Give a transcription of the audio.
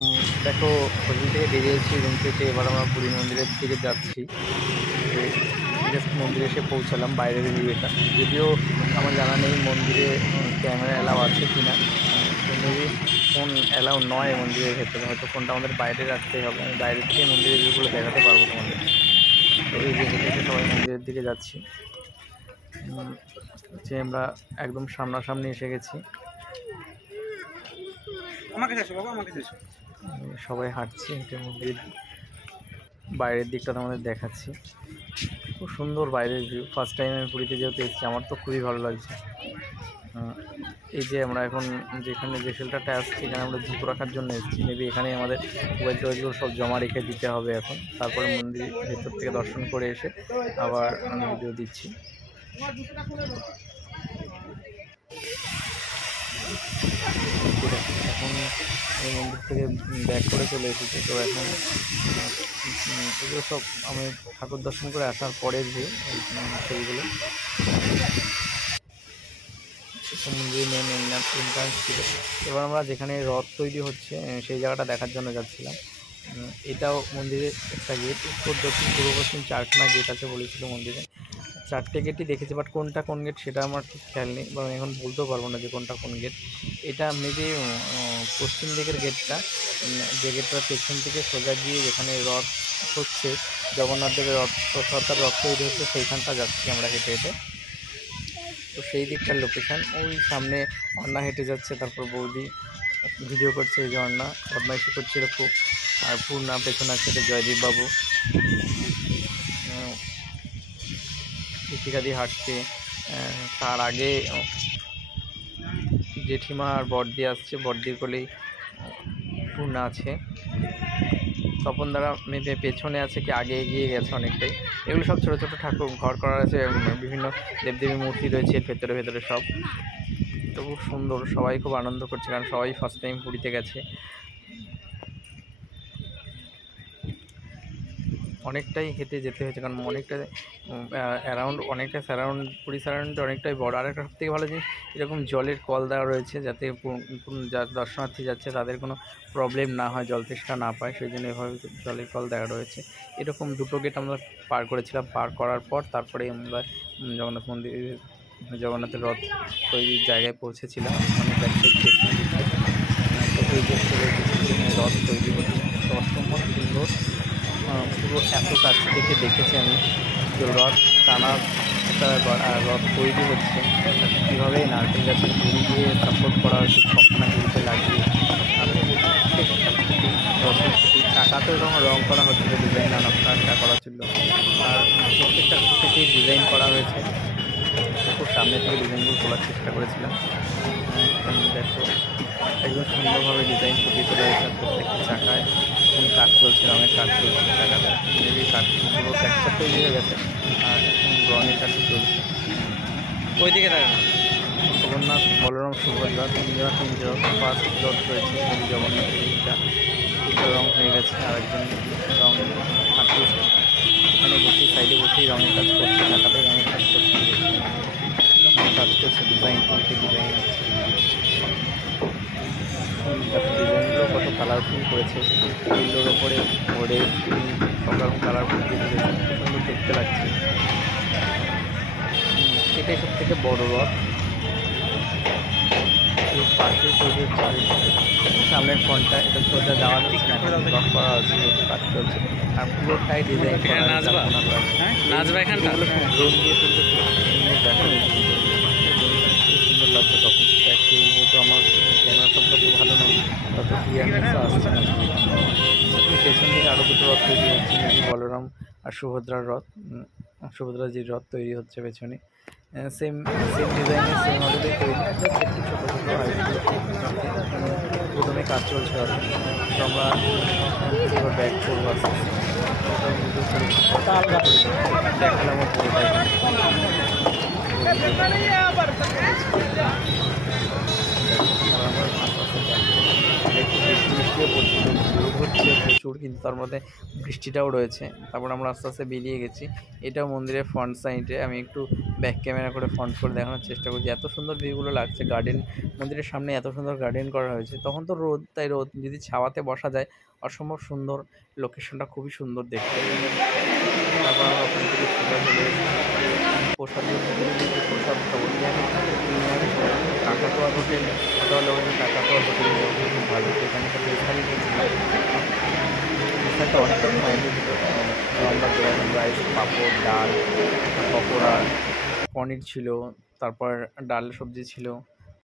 দেখো, হোটেল থেকে বেরিয়েছি রুম থেকে। এবার আমরা পুরী মন্দিরের দিকে যাচ্ছি। জাস্ট মন্দিরে এসে পৌঁছালাম। বাইরের ভিউ এটা, যদিও আমার জানা নেই মন্দিরে ক্যামেরা অ্যালাউ আছে কি না। তো মেবি ফোন অ্যালাউ নয় মন্দিরের ভেতরে, হয়তো ফোনটা আমাদের বাইরে রাখতেই হবে। আমি বাইরে থেকে মন্দিরের ভিউগুলো দেখাতে পারবো তোমাদের। তো এই যে হেঁটে হেঁটে সবাই মন্দিরের দিকে যাচ্ছি। যে আমরা একদম সামনাসামনি এসে গেছি। সবাই হাঁটছি, হেঁটে মন্দির বাইরের দিকটা তোমাদের দেখাচ্ছি। খুব সুন্দর বাইরের ভিউ। ফার্স্ট টাইম আমি পুরীতে যেহেতু এসেছি, আমার তো খুবই ভালো লাগছে। এই যে আমরা এখন যেখানে যে শেল্টারটা আসছি, এখানে আমরা জুতো রাখার জন্য এসেছি। মেবি এখানে আমাদের মোবাইল টোবাইলগুলো সব জমা রেখে দিতে হবে এখন। তারপরে মন্দির ভেতর থেকে দর্শন করে এসে আবার আমি ভিডিও দিচ্ছি। এখন এই মন্দির থেকে ব্যাক করে চলে এসেছি। তো এখন এগুলো সব আমি ঠাকুর দর্শন করে আসার পরের ভিউ সেইগুলো। মন্দিরের মেন এন্ট্রান্স ছিল। এবার আমরা যেখানে রথ তৈরি হচ্ছে সেই জায়গাটা দেখার জন্য যাচ্ছিলাম। এটাও মন্দিরের একটা গেট, উত্তর দক্ষিণ পূর্ব পশ্চিম 4খানা গেট আছে বলেছিল মন্দিরে। 4টে গেটই দেখেছি, বাট কোনটা কোন গেট সেটা আমার ঠিক খেয়াল নেই, বা এখন বলতেও পারবো না যে কোনটা কোন গেট। এটা মেবি পশ্চিম দিকের গেটটা, যে গেটটা পেছন থেকে সোজা গিয়ে যেখানে রথ হচ্ছে, জগন্নাথ দেবের রথের রথ তৈরি হচ্ছে, সেইখানটা যাচ্ছি আমরা হেঁটে হেঁটে। তো সেই দিকটার লোকেশান। ওই সামনে অন্না হেঁটে যাচ্ছে, তারপর বৌদি ভিডিও করছে, এই যে অন্না বদমাইশি করছিল খুব। আর পূর্ণা পেছনে আছে, এটা জয়দীপ বাবু। দীপিকা দিয়ে হাঁটছে। তার আগে জেঠিমা আর বড়দি আসছে, বড়দির কোলেই পূর্ণা আছে। তপন দ্বারা মেপে পেছনে আছে, কি আগে এগিয়ে গেছে অনেকটাই। এগুলো সব ছোটো ছোটো ঠাকুর ঘর করা আছে, বিভিন্ন দেবদেবীর মূর্তি রয়েছে ভেতরে ভেতরে সব। তো খুব সুন্দর, সবাই খুব আনন্দ করছে, কারণ সবাই ফার্স্ট টাইম পুরীতে গেছে। অনেকটাই হেঁটে যেতে হয়েছে, কারণ অনেকটা অনেকটা পুরী সারাউন্ডে অনেকটাই বড়। আর একটা সবথেকে ভালো জিনিস, এরকম জলের কল দেওয়া রয়েছে, যাতে যারা দর্শনার্থী যাচ্ছে তাদের কোনো প্রবলেম না হয়, জল তেষ্টা না পায়, সেই জন্য এভাবে জলের কল দেওয়া রয়েছে। এরকম দুটো গেট আমরা পার করেছিলাম। পার করার পর তারপরে আমরা জগন্নাথের রথ তৈরির জায়গায় পৌঁছেছিলাম। অনেক রথ তৈরি হচ্ছে, অসম্ভব সুন্দর। পুরো এত কাছ থেকে দেখেছি আমি, যে রথ টানার একটা রথ তৈরি হচ্ছে, কীভাবে নারকেল গাছের গুঁড়ি দিয়ে সাপোর্ট করা হচ্ছে, ছকনা গুঁড়িতে লাগিয়ে। রথের খুঁটি চাকাতেও এরকম রং করা হচ্ছিল, ডিজাইন নানা করা ছিল। আর প্রত্যেকটা থেকেই ডিজাইন করা হয়েছে। খুব সামনে থেকে ডিজাইনগুলো তোলার চেষ্টা করেছিলাম। দেখো, একদম সুন্দরভাবে ডিজাইন ফুটিয়ে তোলা হয়েছে। প্রত্যেকটা চাকায় এখন কাজ চলছে, রঙের কাজ চলছে চাকাটা। মেবি কাঠগুলো ফ্র্যাকচার তৈরি হয়ে গেছে, আর এখন রঙের কাজ চলছে। ওই দিকে দেখা জগন্নাথ, বলরাম, সুভদ্রা তিনজন ফার্স্ট রথ রয়েছে। জগন্নাথের এইটা রং হয়ে গেছে, আরেকজন রং আঁকিয়েছে। এখানে বসেই সাইডে বসেই রঙের কাজ করছে, চাকাতে রঙের কাজ করছে, কাজ করছে, ডিজাইন করছে, ডিজাইন হচ্ছে। ডিজাইনগুলো কত কালারফুল করেছে, এগুলোর ওপরে বোর্ডে সব রকম কালারফুল দিয়ে দিয়েছে, সুন্দর দেখতে লাগছে। এটাই সব থেকে বড় রথ। এই পাশে সামনের ফ্রন্টটা, এটা সোজা যাওয়া যাচ্ছে না, ব্লক করা হচ্ছে, কাজ চলছে। আর পুরোটাই ডিজাইন করা হয়েছে। ড্রোন দিয়ে তুলতে সুন্দর দেখা সুন্দর লাগছে তখন। অ্যাকচুয়ালি যেহেতু আমার ক্যামেরা সব তত ভালো নয়, তত ক্লিয়ারনেসও আসছে না। পেছন থেকে আরও দুটো রথ তৈরি হচ্ছে, বলরাম আর সুভদ্রার রথ, সুভদ্রাজির রথ তৈরি হচ্ছে পেছনে। সেম ডিজাইনে সেম মডেলে তৈরি, জাস্ট একটু ছোটো ছোটো প্রথমে কাজ চলছে। তো আমরা এবার ব্যাক করবো আস্তে আস্তে। দেখালাম পুরোটাই। একটু বৃষ্টিও পড়ছে, রোদ হচ্ছে প্রচুর। প্রচুর, কিন্তু তার মধ্যে বৃষ্টিটাও রয়েছে। তারপর আমরা আস্তে আস্তে বেরিয়ে গেছি। এটাও মন্দিরের ফ্রন্ট সাইডে, আমি একটু ব্যাক ক্যামেরা করে ফ্রন্ট করে দেখানোর চেষ্টা করছি। এত সুন্দর ভিউগুলো লাগছে, গার্ডেন মন্দিরের সামনে এত সুন্দর গার্ডেন করা হয়েছে। তখন তো রোদ, তাই রোদ, যদি ছাওয়াতে বসা যায় অসম্ভব সুন্দর, লোকেশনটা খুবই সুন্দর দেখতে। তারপর আমরা ওখান থেকে সোজা চলে এসেছি প্রসাদের প্রসাদ খাবো। কাকাতোয়া হোটেল, ওটা হলো কাকাতোয়া হোটেল, খুব ভালো। সেখানে একটা বিশাল বিশালটা অনেক রকম আইটেম ছিল, লম্বা রাইস, পাঁপড়, ডাল, পকোড়া, পনির ছিল, তারপর ডাল সবজি ছিল।